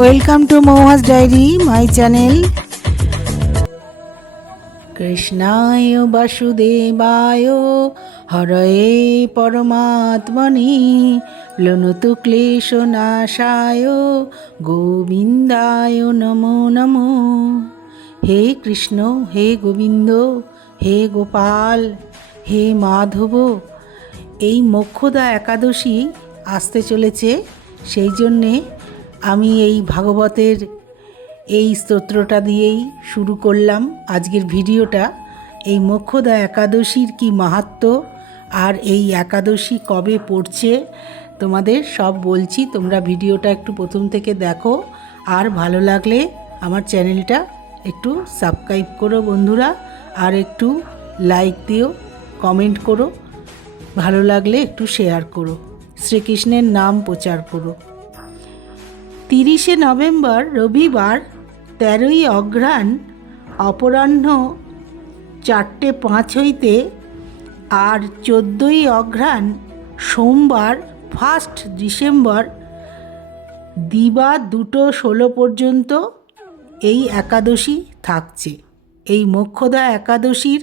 Welcome to মৌহাস diary my channel কৃষ্ণায় বাসুদেবায় হরয়ে পরমাত্মনি প্লনুতু ক্লেশ নাশায় গোবিন্দায় নমো নমো। হে কৃষ্ণ, হে গোবিন্দ, হে গোপাল, হে মাধব, এই মোক্ষদা একাদশী আসতে চলেছে, সেই জন্যে আমি এই ভাগবতের এই স্তোত্রটা দিয়েই শুরু করলাম। আজকের ভিডিওটা এই মোক্ষদা একাদশীর কি মাহাত্ম আর এই একাদশী কবে পড়ছে তোমাদের সব বলছি। তোমরা ভিডিওটা একটু প্রথম থেকে দেখো। আর ভালো লাগলে আমার চ্যানেলটা একটু সাবস্ক্রাইব করো বন্ধুরা। আর একটু লাইক দিও, কমেন্ট করো। ভালো লাগলে একটু শেয়ার করো। শ্রীকৃষ্ণের নাম প্রচার করো। তিরিশে নভেম্বর রবিবার তেরোই অঘ্রাণ অপরাহ্ন চারটে পাঁচ হইতে আর চোদ্দোই অঘ্রাণ সোমবার ফার্স্ট ডিসেম্বর দিবা দুটো ষোলো পর্যন্ত এই একাদশী থাকছে। এই মোক্ষদা একাদশীর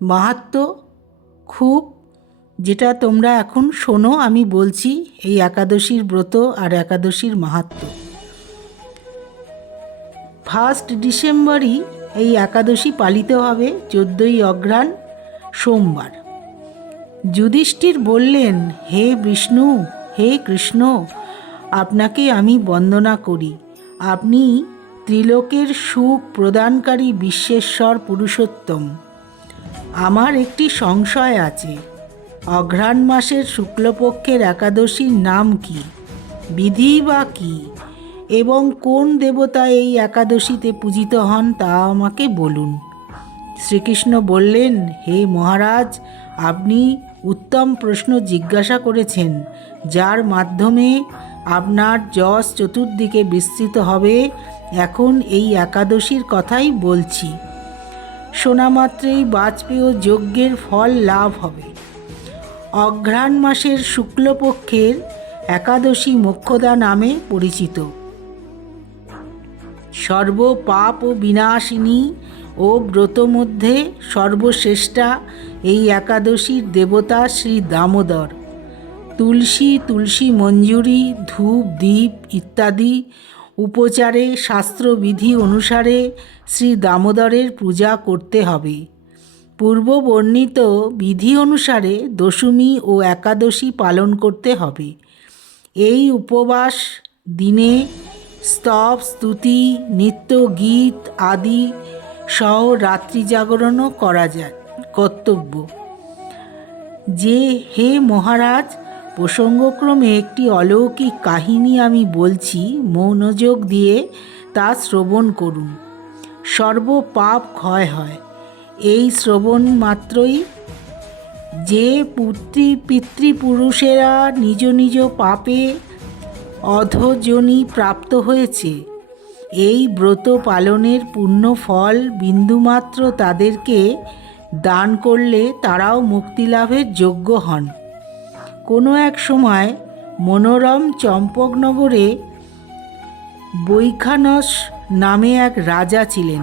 মাহাত্ম খুব যেটা তোমরা এখন শোনো, আমি বলছি, এই একাদশীর ব্রত আর একাদশীর মাহাত্ম। ফার্স্ট ডিসেম্বরই এই একাদশী পালিত হবে, চোদ্দই অঘ্রাণ, সোমবার। যুধিষ্ঠির বললেন, হে বিষ্ণু, হে কৃষ্ণ, আপনাকে আমি বন্দনা করি। আপনি ত্রিলোকের সুখ প্রদানকারী বিশ্বেশ্বর পুরুষোত্তম। আমার একটি সংশয় আছে। অঘ্রাণ মাসের শুক্লপক্ষের একাদশীর নাম কি? বিধি বা কি? এবং কোন দেবতা এই একাদশীতে পূজিত হন তা আমাকে বলুন। শ্রীকৃষ্ণ বললেন, হে মহারাজ, আপনি উত্তম প্রশ্ন জিজ্ঞাসা করেছেন, যার মাধ্যমে আপনার যশ চতুর্দিকে বিস্তৃত হবে। এখন এই একাদশীর কথাই বলছি। শোনামাত্রেই বাজপেয় যজ্ঞের ফল লাভ হবে। অঘ্রাণ মাসের শুক্লপক্ষের একাদশী মোক্ষদা নামে পরিচিত। সর্ব পাপ ও বিনাশিনী ও ব্রত মধ্যে সর্বশ্রেষ্ঠা এই একাদশীর দেবতা শ্রী দামোদর। তুলসী তুলসী মঞ্জুরি, ধূপ দ্বীপ ইত্যাদি উপচারে শাস্ত্রবিধি অনুসারে শ্রী দামোদরের পূজা করতে হবে। পূর্ব বর্ণিত বিধি অনুসারে দশমী ও একাদশী পালন করতে হবে। এই উপবাস দিনে স্তব, স্তুতি, নৃত্য গীত আদি সহ রাত্রি জাগরণও করা যায়। কর্তব্য। যে হে মহারাজ, প্রসঙ্গক্রমে একটি অলৌকিক কাহিনী আমি বলছি, মনোযোগ দিয়ে তা শ্রবণ করুন। সর্ব পাপ ক্ষয় হয়। এই শ্রবণ মাত্রই যে পুত্রী পিতৃপুরুষেরা নিজ নিজ পাপে অধজনী প্রাপ্ত হয়েছে, এই ব্রত পালনের পূর্ণ ফল বিন্দুমাত্র তাদেরকে দান করলে তারাও মুক্তিলাভের যোগ্য হন। কোনো এক সময় মনোরম চম্পকনগরে বৈখানস নামে এক রাজা ছিলেন।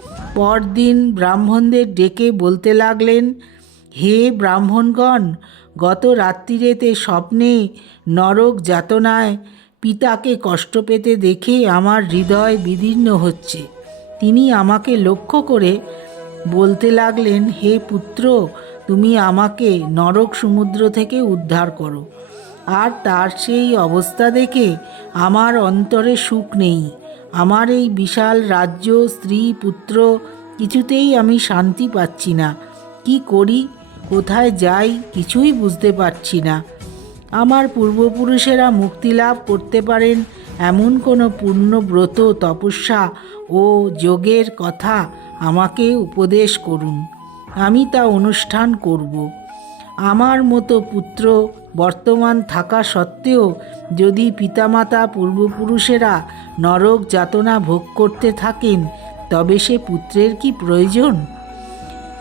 পরদিন ব্রাহ্মণদের ডেকে বলতে লাগলেন, হে ব্রাহ্মণগণ, গত রাত্রিরেতে স্বপ্নে নরক যাতনায় পিতাকে কষ্ট পেতে দেখে আমার হৃদয় বিদীর্ণ হচ্ছে। তিনি আমাকে লক্ষ্য করে বলতে লাগলেন, হে পুত্র, তুমি আমাকে নরক সমুদ্র থেকে উদ্ধার করো। আর তার সেই অবস্থা দেখে আমার অন্তরে সুখ নেই। আমার এই বিশাল রাজ্য, স্ত্রী, পুত্র, কিছুতেই আমি শান্তি পাচ্ছি না। কি করি? কোথায় যাই? কিছুই বুঝতে পারছি না। আমার পূর্বপুরুষেরা মুক্তি লাভ করতে পারেন এমন কোনো পূর্ণ ব্রত, তপস্যা ও যোগের কথা আমাকে উপদেশ করুন। আমি তা অনুষ্ঠান করব। আমার মতো পুত্র বর্তমান থাকা সত্ত্বেও যদি পিতামাতা পূর্বপুরুষেরা নরক যাতনা ভোগ করতে থাকেন, তবে সে পুত্রের কি প্রয়োজন?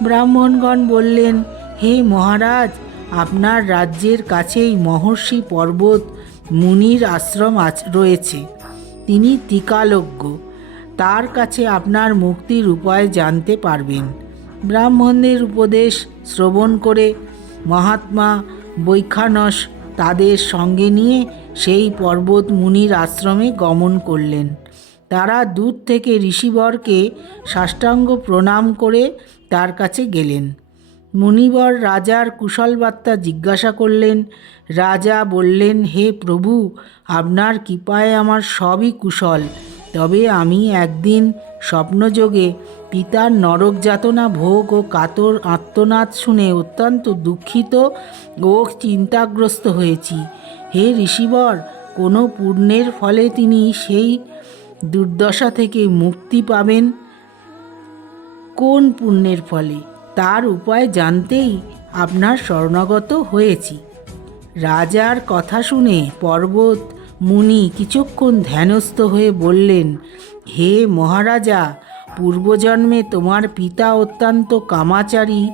ব্রাহ্মণগণ বললেন, হে মহারাজ, আপনার রাজ্যের কাছেই মহর্ষি পর্বত মুনির আশ্রম আছ- রয়েছে। তিনি টিকালজ্ঞ। তার কাছে আপনার মুক্তির উপায় জানতে পারবেন। ব্রাহ্মণদের উপদেশ শ্রবণ করে মহাত্মা বৈখানস তাদের সঙ্গে নিয়ে সেই পর্বত মুনির আশ্রমে গমন করলেন। তারা দূর থেকে ঋষিবরকে সাষ্টাঙ্গ প্রণাম করে তার কাছে গেলেন। মুনিবর রাজার কুশলবার্তা জিজ্ঞাসা করলেন, রাজা বললেন, হে প্রভু, আপনার কৃপায় আমার সবই কুশল। তবে আমি একদিন স্বপ্নযোগে পিতার নরক যাতনা ভোগ ও কাতর আত্মনাদ শুনে অত্যন্ত দুঃখিত ও চিন্তাগ্রস্ত হয়েছি। হে ঋষিবর, কোনো পুণ্যের ফলে তিনি সেই দুর্দশা থেকে মুক্তি পাবেন? কোন পুণ্যের ফলে? তার উপায় জানতেই আপনার শরণাগত হয়েছি। রাজার কথা শুনে পর্বত মুনি কিছুক্ষণ ধ্যানস্থ হয়ে বললেন, হে মহারাজা, পূর্বজন্মে তোমার পিতা অত্যন্ত কামাচারী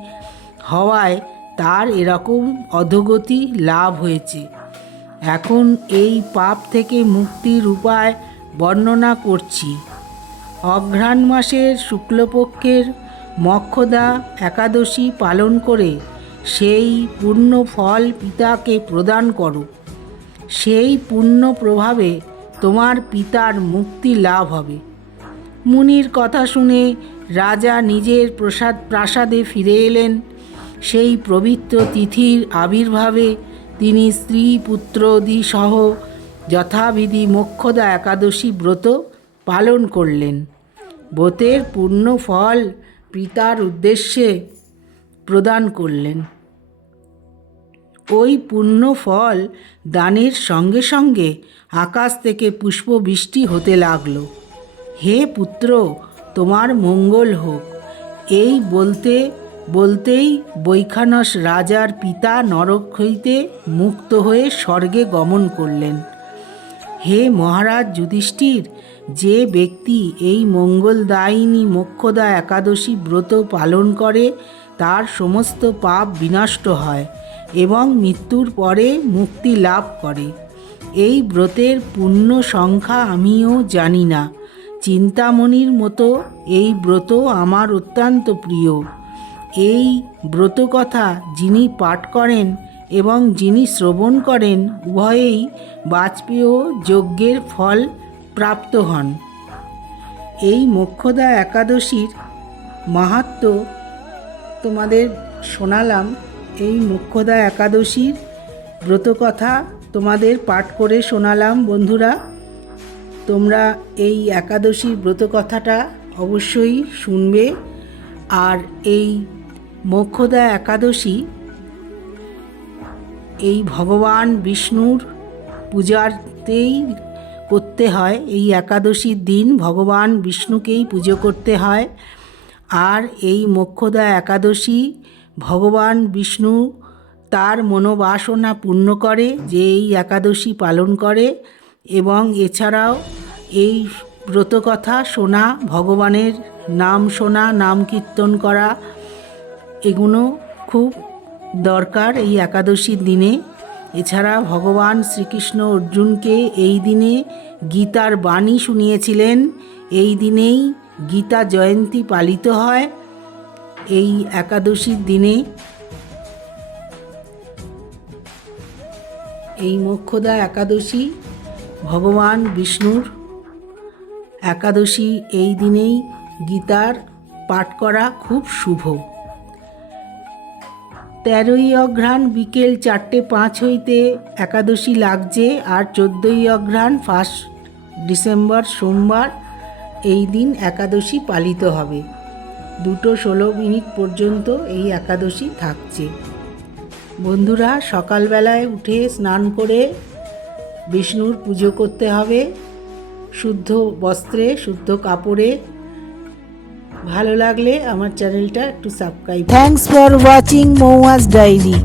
হওয়ায় তার এরকম অধোগতি লাভ হয়েছে। এখন এই পাপ থেকে মুক্তির উপায় বর্ণনা করছি। অঘ্রাণ মাসের শুক্লপক্ষের মক্ষদা একাদশী পালন করে সেই পূর্ণ ফল পিতাকে প্রদান করো। সেই পূর্ণ প্রভাবে তোমার পিতার মুক্তি লাভ হবে। মুনির কথা শুনে রাজা নিজের প্রসাদ প্রাসাদে ফিরে এলেন। সেই পবিত্র তিথির আবির্ভাবে তিনি স্ত্রী পুত্রদি সহ যথাবিধি মোক্ষদা একাদশী ব্রত পালন করলেন। ব্রতের পূর্ণ ফল পিতার উদ্দেশ্যে প্রদান করলেন। ওই পুণ্য ফল দানের সঙ্গে সঙ্গে আকাশ থেকে পুষ্পবৃষ্টি হতে লাগল। হে পুত্র, তোমার মঙ্গল হোক। এই বলতে বলতেই বৈখানস রাজার পিতা নরক হইতে মুক্ত হয়ে স্বর্গে গমন করলেন। হে মহারাজ যুধিষ্ঠির, যে ব্যক্তি এই মঙ্গলদায়িনী মোক্ষদা একাদশী ব্রত পালন করে, তার সমস্ত পাপ বিনষ্ট হয় এবং মৃত্যুর পরে মুক্তি লাভ করে। এই ব্রতের পূর্ণ সংখ্যা আমিও জানি না। চিন্তামণির মতো এই ব্রত আমার অত্যন্ত প্রিয়। এই ব্রতকথা যিনি পাঠ করেন এবং যিনি শ্রবণ করেন, উভয়েই বাজপেয় যজ্ঞের ফল প্রাপ্ত হন। এই মোক্ষদা একাদশীর মাহাত্ম তোমাদের শোনালাম। এই মোক্ষদা একাদশীর ব্রতকথা তোমাদের পাঠ করে শোনালাম, বন্ধুরা। তোমরা এই একাদশীর ব্রতকথাটা অবশ্যই শুনবে। আর এই মোক্ষদা একাদশী, এই ভগবান বিষ্ণুর পূজাতেই করতে হয়, এই একাদশীর দিন ভগবান বিষ্ণুকেই পুজো করতে হয়। আর এই মোক্ষদা একাদশী ভগবান বিষ্ণু তার মনোবাসনা পূর্ণ করে, যে এই একাদশী পালন করে। এবং এছাড়াও এই ব্রতকথা শোনা, ভগবানের নাম শোনা, নাম কীর্তন করা এগুলো খুব দরকার এই একাদশীর দিনে। এছাড়া ভগবান শ্রীকৃষ্ণ অর্জুনকে এই দিনে গীতার বাণী শুনিয়েছিলেন। এই দিনেই গীতা জয়ন্তী পালিত হয়। এই একাদশীর দিনে এই মোক্ষদা একাদশী, ভগবান বিষ্ণুর একাদশী এই দিনেই গীতার পাঠ করা খুব শুভ। তেরোই অঘ্রাণ বিকেল চারটে পাঁচ হইতে একাদশী লাগছে আর চোদ্দোই অঘ্রাণ ফার্স্ট ডিসেম্বর সোমবার এই দিন একাদশী পালিত হবে। দুটো ষোলো মিনিট পর্যন্ত এই একাদশী থাকছে। বন্ধুরা, সকালবেলায় উঠে স্নান করে বিষ্ণুর পুজো করতে হবে। শুদ্ধ বস্ত্রে, শুদ্ধ কাপড়ে ভালো লাগলে আমার চ্যানেলটা একটু সাবস্ক্রাইব থ্যাংকস ফর ওয়াচিং মৌয়াজ ডায়েরি